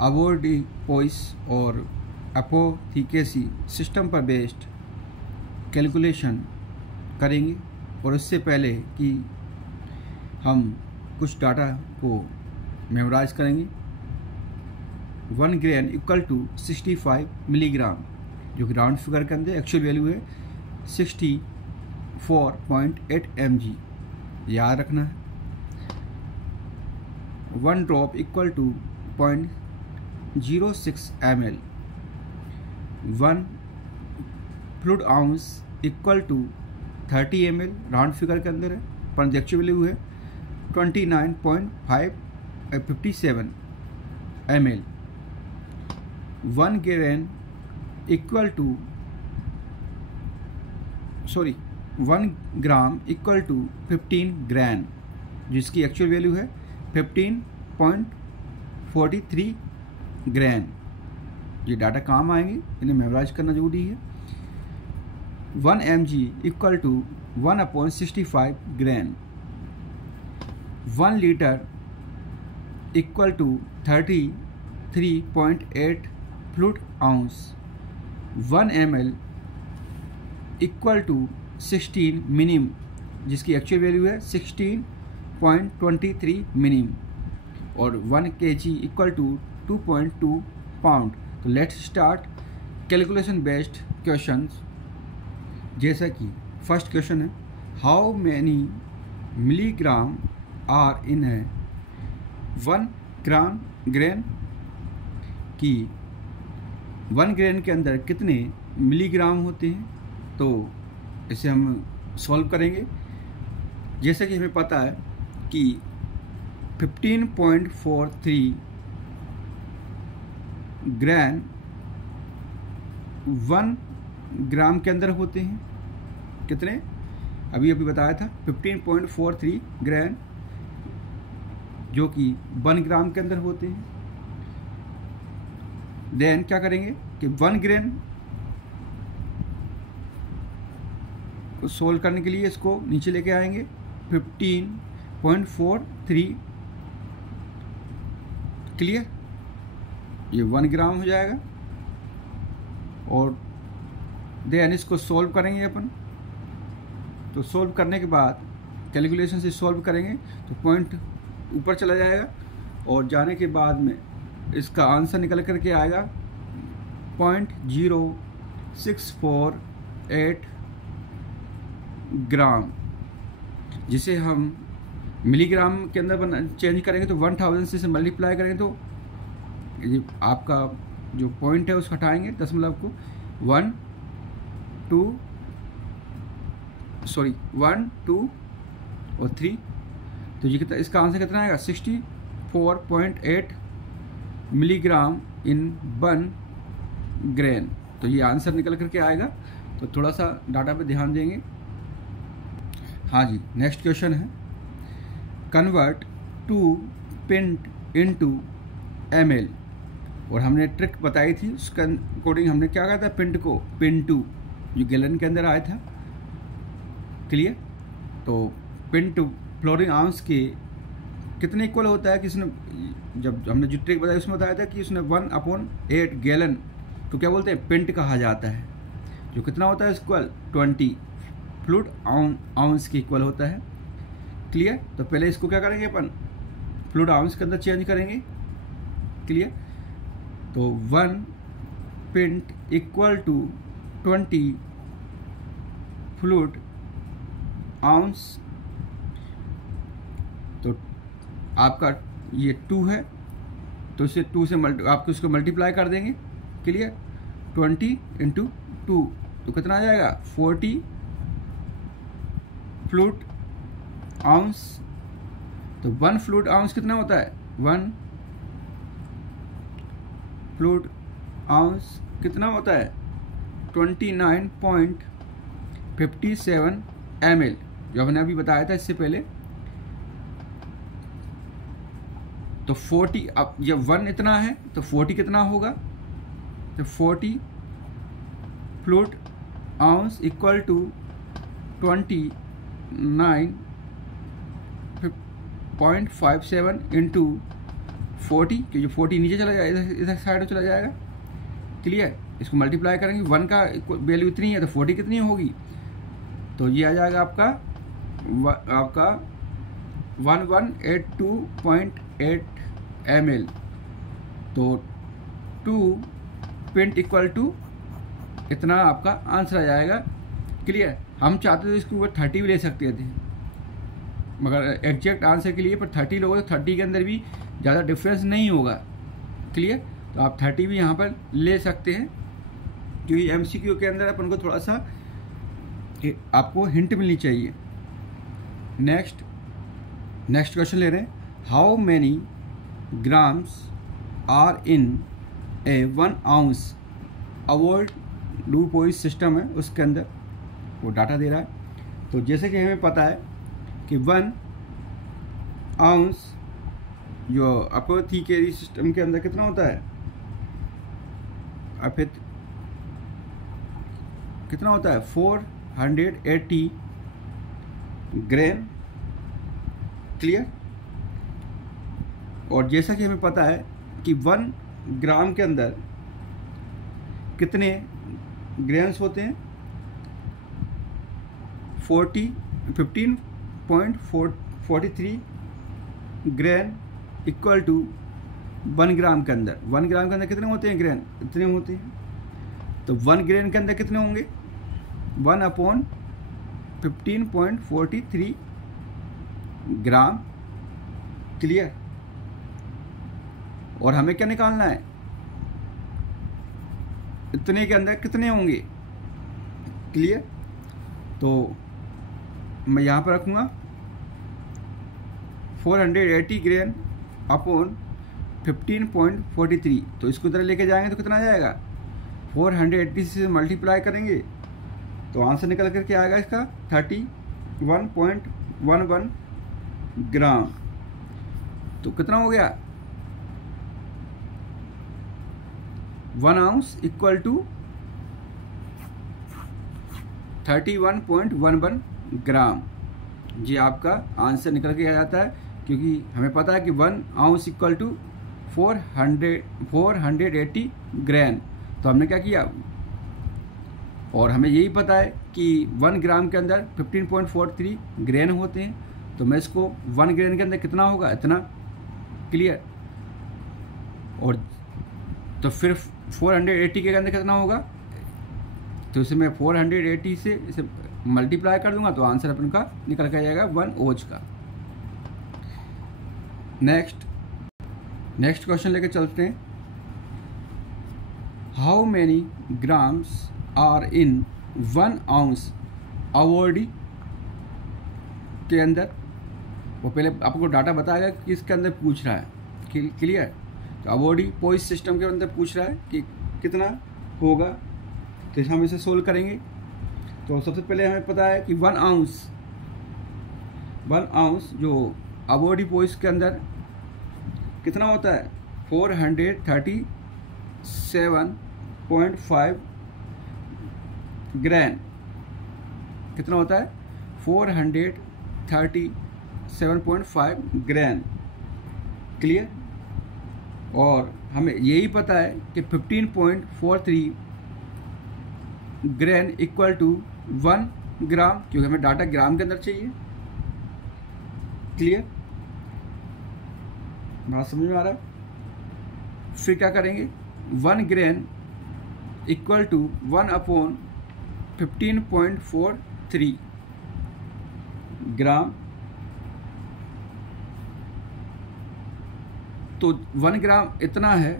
अवोर्डिपोइस और एपोथीकेसी सिस्टम पर based calculation करेंगे। और उससे पहले कि हम कुछ डाटा को मेमोराइज करेंगे, 1 ग्रेन इक्वल टू 65 मिलीग्राम, जो कि राउंड फिगर के अंदर एक्चुअल वैल्यू है 64.8 mg, याद रखना है। 1 drop equal to 0.06 ml, 1 fluid ounce equal to 30 ml, round figure के अंदर है, पर एक्चुअल वैल्यू है 29.57 ml। 1 grain equal to 1 gram equal to 15 gram, जिसकी एक्चुअल वैल्यू है 15.43 ग्राम। ये डाटा काम आएंगे, इन्हें मेमोराइज करना जरूरी है। 1 mg equal to 1/65 gram, 1 litre equal to 33.8 fluid ounce, 1 ml equal to 16 minim, जिसकी एक्चुअल वैल्यू है 16.23 मिनिम, और 1 kg इक्वल टू 2.2 पाउंड। तो let's start calculation based questions. जैसा कि फर्स्ट क्वेश्चन है, how many milligram are in है 1 grain, की 1 grain के अंदर कितने मिलीग्राम होते हैं। तो इसे हम सॉल्व करेंगे। जैसे कि हमें पता है कि 15.43 ग्राम 1 ग्राम के अंदर होते हैं। कितने? अभी बताया था 15.43 ग्राम, जो कि 1 ग्राम के अंदर होते हैं। देन क्या करेंगे कि 1 ग्राम को सोल्व करने के लिए इसको नीचे लेके आएंगे। 15.43 क्लियर, ये 1 ग्राम हो जाएगा। और देन इसको सोल्व करेंगे अपन। तो सोल्व करने के बाद कैलकुलेशन से सोल्व करेंगे तो पॉइंट ऊपर चला जाएगा, और जाने के बाद में इसका आंसर निकल करके आएगा 0.0648 ग्राम, जिसे हम मिलीग्राम के अंदर चेंज करेंगे तो 1000 से मल्टीप्लाई करेंगे तो ये आपका जो पॉइंट है उसको हटाएंगे दशमलव को 1 2 और 3। तो ये कितना, इसका आंसर कितना आएगा 64.8 मिलीग्राम इन 1 ग्रेन। तो ये आंसर निकल करके आएगा। तो थोड़ा सा डाटा पे ध्यान देंगे। हाँ जी, नेक्स्ट क्वेश्चन है, कन्वर्ट 2 पिंट इनटू ml। और हमने ट्रिक बताई थी, उसका अकॉर्डिंग हमने क्या कहा था, पिंट को पिंटू, जो गैलन के अंदर आया था। क्लियर। तो पिंटू फ्लोरिंग आउंस के कितने इक्वल होता है कि इसने, जब हमने जो ट्रिक बताया उसमें बताया था कि उसने 1/8 गैलन तो क्या बोलते हैं, पिंट कहा जाता है, जो कितना होता है इक्वल 20 फ्लूइड आउंस के इक्वल होता है। क्लियर। तो पहले इसको क्या करेंगे अपन, फ्लूइड आउंस के अंदर चेंज करेंगे। क्लियर। तो 1 pint equal to 20 fluid ounce. तो आपका ये 2 है, तो इसे 2 से आपको इसको मल्टीप्लाई कर देंगे। क्लियर। 20 × 2 तो कितना आ जाएगा 40 फ्लूइड आउंस। तो 1 फ्लूइड आउंस कितना होता है, 1 फ्लूइड आउंस कितना होता है 29.57 ml, जो हमने अभी बताया था इससे पहले। तो 40, अब जब 1 इतना है तो 40 कितना होगा, तो 40 fluid ounce equal to 29.57 into 40, क्योंकि 40 नीचे चला जाएगा, इधर साइड में चला जाएगा। क्लियर, इसको मल्टीप्लाई करेंगे, 1 का वैल्यू इतनी है तो 40 कितनी होगी, तो ये आ जाएगा आपका 1182.8 ml। तो 2 पिंट इक्वल टू इतना आपका आंसर आ जाएगा। क्लियर, हम चाहते तो इसके ऊपर 30 भी ले सकते थे, मगर एग्जैक्ट आंसर के लिए पर 30 लोगे तो 30 के अंदर भी ज़्यादा डिफरेंस नहीं होगा। क्लियर, तो आप 30 भी यहाँ पर ले सकते हैं, क्योंकि MCQ के अंदर अपन को थोड़ा सा आपको हिंट मिलनी चाहिए। नेक्स्ट क्वेश्चन ले रहे हैं, how many grams are in a 1 ounce avoirdupois system है, उसके अंदर वो डाटा दे रहा है। तो जैसे कि हमें पता है कि 1 ounce जो अपवर्थ कैरी सिस्टम के अंदर कितना होता है, फिर कितना होता है 480 ग्राम। क्लियर, और जैसा कि हमें पता है कि 1 ग्राम के अंदर कितने ग्राम्स होते हैं, 15.43 ग्राम इक्वल टू 1 ग्राम के अंदर। 1 ग्राम के अंदर कितने होते हैं ग्राम, इतने होते हैं। तो 1 ग्राम के अंदर कितने होंगे, 1/15.43 ग्राम। क्लियर, और हमें क्या निकालना है, इतने के अंदर कितने होंगे। क्लियर, तो मैं यहाँ पर रखूँगा 480 ग्राम अपॉन 15.43। तो इसको इधर लेके जाएंगे तो कितना आ जाएगा, 480 से मल्टीप्लाई करेंगे तो आंसर निकल करके आएगा इसका 31.11 ग्राम। तो कितना हो गया, 1 ounce इक्वल टू 31.11 ग्राम। ये आपका आंसर निकल के आ जाता है, क्योंकि हमें पता है कि 1 ounce इक्वल टू 480 ग्राम। तो हमने क्या किया, और हमें यही पता है कि 1 ग्राम के अंदर 15.43 ग्राम होते हैं, तो मैं इसको 1 ग्राम के अंदर कितना होगा, इतना। क्लियर, और तो फिर 480 के अंदर कितना होगा, तो इसे मैं 480 से इसे मल्टीप्लाई कर दूंगा तो आंसर अपन का निकल के आ जाएगा 1 ओज का। नेक्स्ट क्वेश्चन लेके चलते हैं, how many grams are in 1 ounce avoirdupois के अंदर। वो पहले आपको डाटा बताएगा कि किसके अंदर पूछ रहा है। क्लियर, तो अवॉर्डी पोइस सिस्टम के अंदर पूछ रहा है कि कितना होगा, तो हम इसे सोल्व करेंगे। तो सबसे पहले हमें पता है कि 1 ounce जो अवॉर्डी पोइस के अंदर कितना होता है, 437.5 ग्राम। कितना होता है, 437.5 ग्राम। क्लियर, और हमें यही पता है कि 15.43 ग्राम इक्वल टू 1 ग्राम, क्योंकि हमें डाटा ग्राम के अंदर चाहिए। क्लियर, बात समझ में आ रहा है। फिर क्या करेंगे, 1 ग्राम इक्वल टू 1/15.43 ग्राम। तो 1 ग्राम इतना है,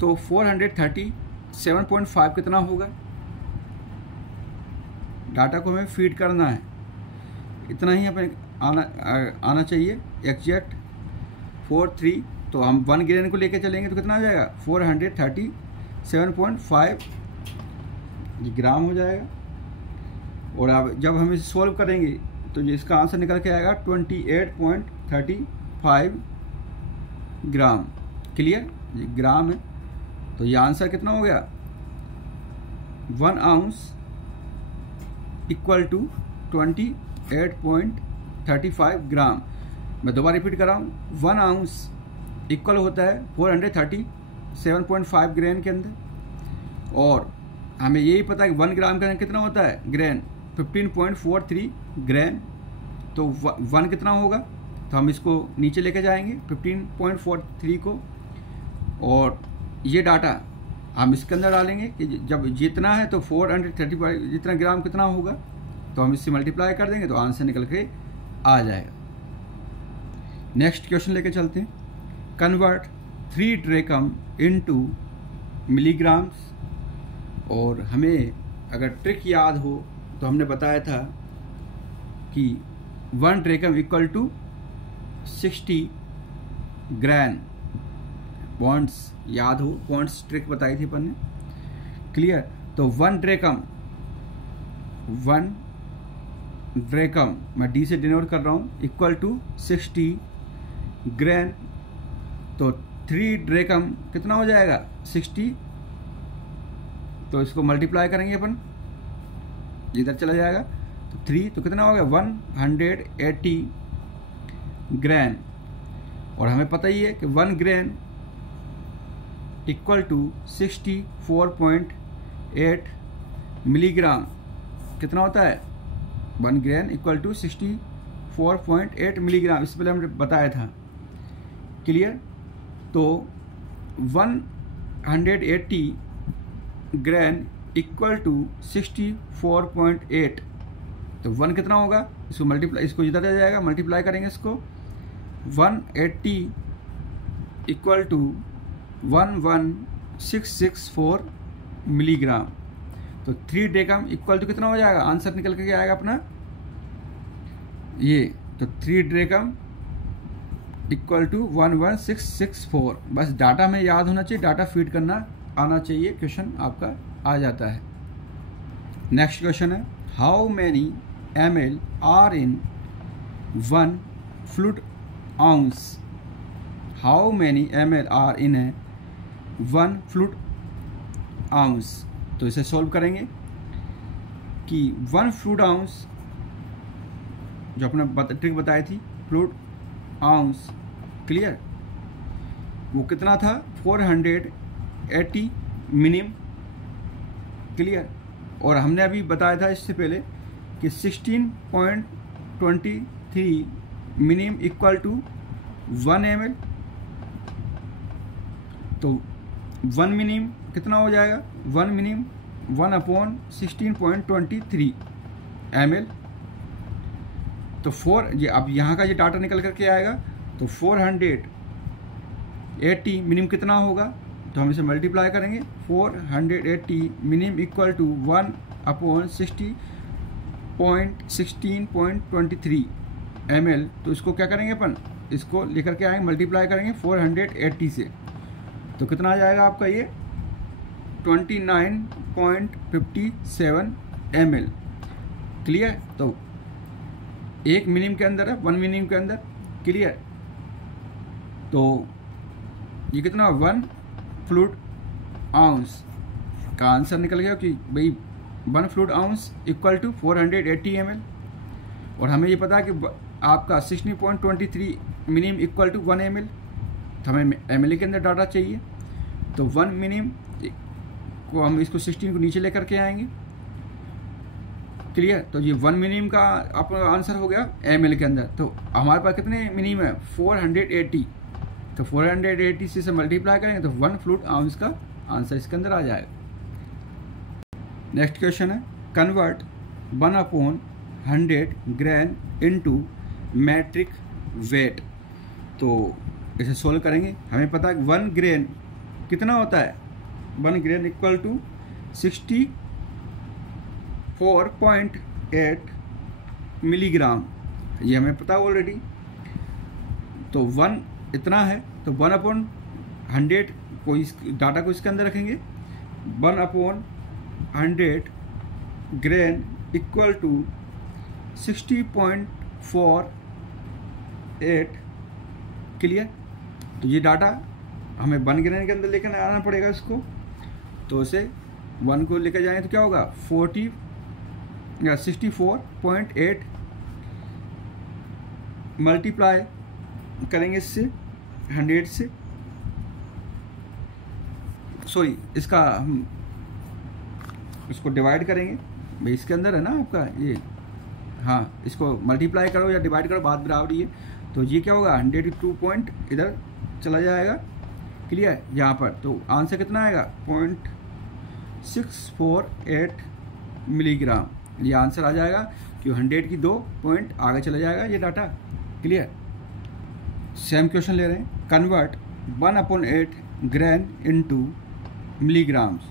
तो 437.5 कितना होगा। डाटा को हमें फीड करना है, इतना ही हमें आना चाहिए एग्जैक्ट 43। तो हम 1 ग्राम को लेके चलेंगे तो कितना आ जाएगा, 437.5 ग्राम हो जाएगा। और अब जब हम इसे सॉल्व करेंगे तो इसका आंसर निकल के आएगा 28.35 ग्राम। क्लियर, ये ग्राम है, तो ये आंसर कितना हो गया, 1 ounce इक्वल टू 28.35 ग्राम। मैं दोबारा रिपीट कर रहा हूँ, 1 ounce इक्वल होता है 437.5 ग्रेन के अंदर, और हमें यही पता है कि 1 ग्राम के अंदर कितना होता है ग्रेन, 15.43 ग्रेन। तो 1 कितना होगा, तो हम इसको नीचे लेके जाएंगे 15.43 को, और ये डाटा हम इसके अंदर डालेंगे कि जब जितना है तो 435 जितना ग्राम कितना होगा, तो हम इससे मल्टीप्लाई कर देंगे तो आंसर निकल के आ जाएगा। नेक्स्ट क्वेश्चन लेके चलते हैं। Convert 3 drachm into milligrams. और हमें अगर ट्रिक याद हो तो हमने बताया था कि 1 ड्रेकम इक्वल टू 60 ग्राम। पॉइंट्स याद हो, पॉइंट्स ट्रिक बताई थी अपन ने, क्लियर। तो 1 ड्रेकम मैं डी से डिनोट कर रहा हूँ इक्वल टू 60 ग्राम। तो 3 ड्रेकम कितना हो जाएगा 60, तो इसको मल्टीप्लाई करेंगे अपन, इधर चला जाएगा तो 3, तो कितना हो गया 180 ग्राम। और हमें पता ही है कि 1 ग्राम इक्वल टू 64.8 मिलीग्राम कितना होता है, 1 ग्राम इक्वल टू 64.8 मिलीग्राम। इससे पहले हमने बताया था, क्लियर। तो 180 ग्राम इक्वल टू 64.8, तो 1 कितना होगा, इसको मल्टीप्लाई, इसको इधर आ जाएगा, मल्टीप्लाई करेंगे इसको, 180 इक्वल टू 11664 मिलीग्राम। तो 3 ड्रेकम इक्वल टू कितना हो जाएगा, आंसर निकल के आएगा अपना ये। तो 3 ड्रेकम इक्वल टू 11664। बस डाटा में याद होना चाहिए, डाटा फीड करना आना चाहिए, क्वेश्चन आपका आ जाता है। नेक्स्ट क्वेश्चन है, how many ml are in 1 fluid ounce. How many ml are in है 1 फ्लूइड आउंस। तो इसे सॉल्व करेंगे कि 1 फ्लूइड आउंस जो अपने ट्रिक बताई थी, फ्लूइड आउंस, क्लियर, वो कितना था 480 मिनिम, क्लियर। और हमने अभी बताया था इससे पहले कि 16.23 मिनिम इक्वल टू 1 ml। तो 1 मिनिम कितना हो जाएगा, 1 मिनिम 1/16.23 ml। तो 4, ये अब यहाँ का ये डाटा निकल करके आएगा, तो 480 मिनिम कितना होगा, तो हम इसे मल्टीप्लाई करेंगे, 480 मिनिम इक्वल टू 1/16.23 ml। तो इसको क्या करेंगे अपन, इसको लेकर के आएंगे, मल्टीप्लाई करेंगे 480 से, तो कितना आ जाएगा आपका ये 29.57 ml, क्लियर। तो 1 मिनिम के अंदर है, 1 मिनिम के अंदर, क्लियर। तो ये कितना 1 फ्लूइड आउंस का आंसर निकल गया कि भाई 1 fluid ounce equal to 480 ml। और हमें ये पता है कि आपका 16.23 मिनिम इक्वल टू 1 ml, तो हमें ml के अंदर डाटा चाहिए। तो 1 मिनिम को हम इसको 16 को नीचे लेकर के आएंगे, क्लियर। तो ये 1 मिनिम का आपका आंसर हो गया ml के अंदर। तो हमारे पास कितने मिनिम है 480, तो 480 से मल्टीप्लाई करेंगे तो 1 फ्लूइड आउंस का आंसर इसके अंदर आ जाएगा। नेक्स्ट क्वेश्चन है, कन्वर्ट 1/100 ग्राम इनटू मैट्रिक वेट। तो इसे सोल्व करेंगे, हमें पता है 1 ग्राम कितना होता है, 1 ग्राम इक्वल टू 64.8 मिलीग्राम, ये हमें पता ऑलरेडी। तो 1 इतना है, तो 1/100 को इस डाटा को इसके अंदर रखेंगे, 1/100 ग्राम इक्वल टू 60.48, क्लियर। तो ये डाटा हमें 1 ग्राम के अंदर लेकर आना पड़ेगा इसको। तो इसे 1 को लेकर जाएंगे तो क्या होगा 64.8 मल्टीप्लाई करेंगे इससे 100 से, सॉरी इसका हम इसको डिवाइड करेंगे भाई, इसके अंदर है ना आपका ये, हाँ इसको मल्टीप्लाई करो या डिवाइड करो, बात बराबर ही है। तो ये क्या होगा 102 पॉइंट इधर चला जाएगा, क्लियर। यहाँ पर तो आंसर कितना आएगा 0.648 मिलीग्राम, ये आंसर आ जाएगा कि 100 की 2 पॉइंट आगे चला जाएगा ये डाटा, क्लियर। सेम क्वेश्चन ले रहे हैं, कन्वर्ट 1/8 ग्रेन इनटू मिलीग्राम्स।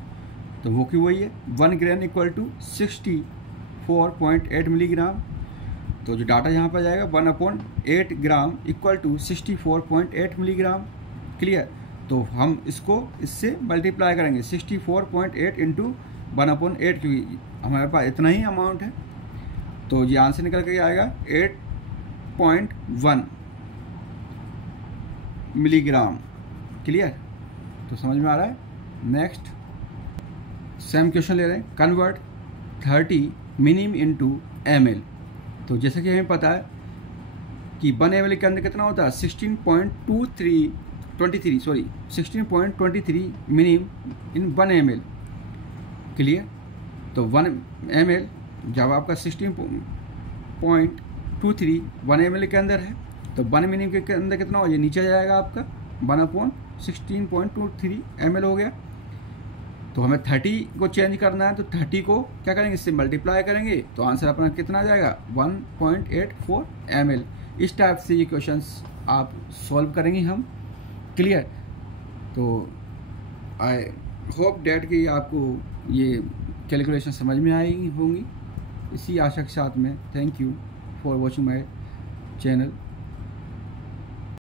तो वो की वही है 1 ग्रेन इक्वल टू 64.8 मिलीग्राम। तो जो डाटा यहाँ पर जाएगा 1/8 gram equal to 64.8 milligram, clear. तो हम इसको इससे मल्टीप्लाई करेंगे 64.8 इंटू 1/8, क्योंकि हमारे पास इतना ही अमाउंट है। तो ये आंसर निकल के आएगा 8.1 मिलीग्राम, क्लियर। तो समझ में आ रहा है। नेक्स्ट सेम क्वेश्चन ले रहे हैं, कन्वर्ट 30 मिनिम इंटू ml। तो जैसे कि हमें पता है कि 1 ml के अंदर कितना होता है 16.23 मिनिम इन 1 ml, क्लियर। तो 1 ml जब आपका 16.23 1 ml के अंदर है, तो 1 मिनिम के अंदर कितना हो, ये नीचे जाएगा आपका 1/16.23 ml हो गया। तो हमें 30 को चेंज करना है, तो 30 को क्या करेंगे, इससे मल्टीप्लाई करेंगे, तो आंसर अपना कितना आ जाएगा 1.84 ml। इस टाइप से ये क्वेश्चंस आप सॉल्व करेंगे हम, क्लियर। तो आई होप डैट कि आपको ये कैलकुलेशन समझ में आई होंगी। इसी आशा के साथ में thank you for watching my channel.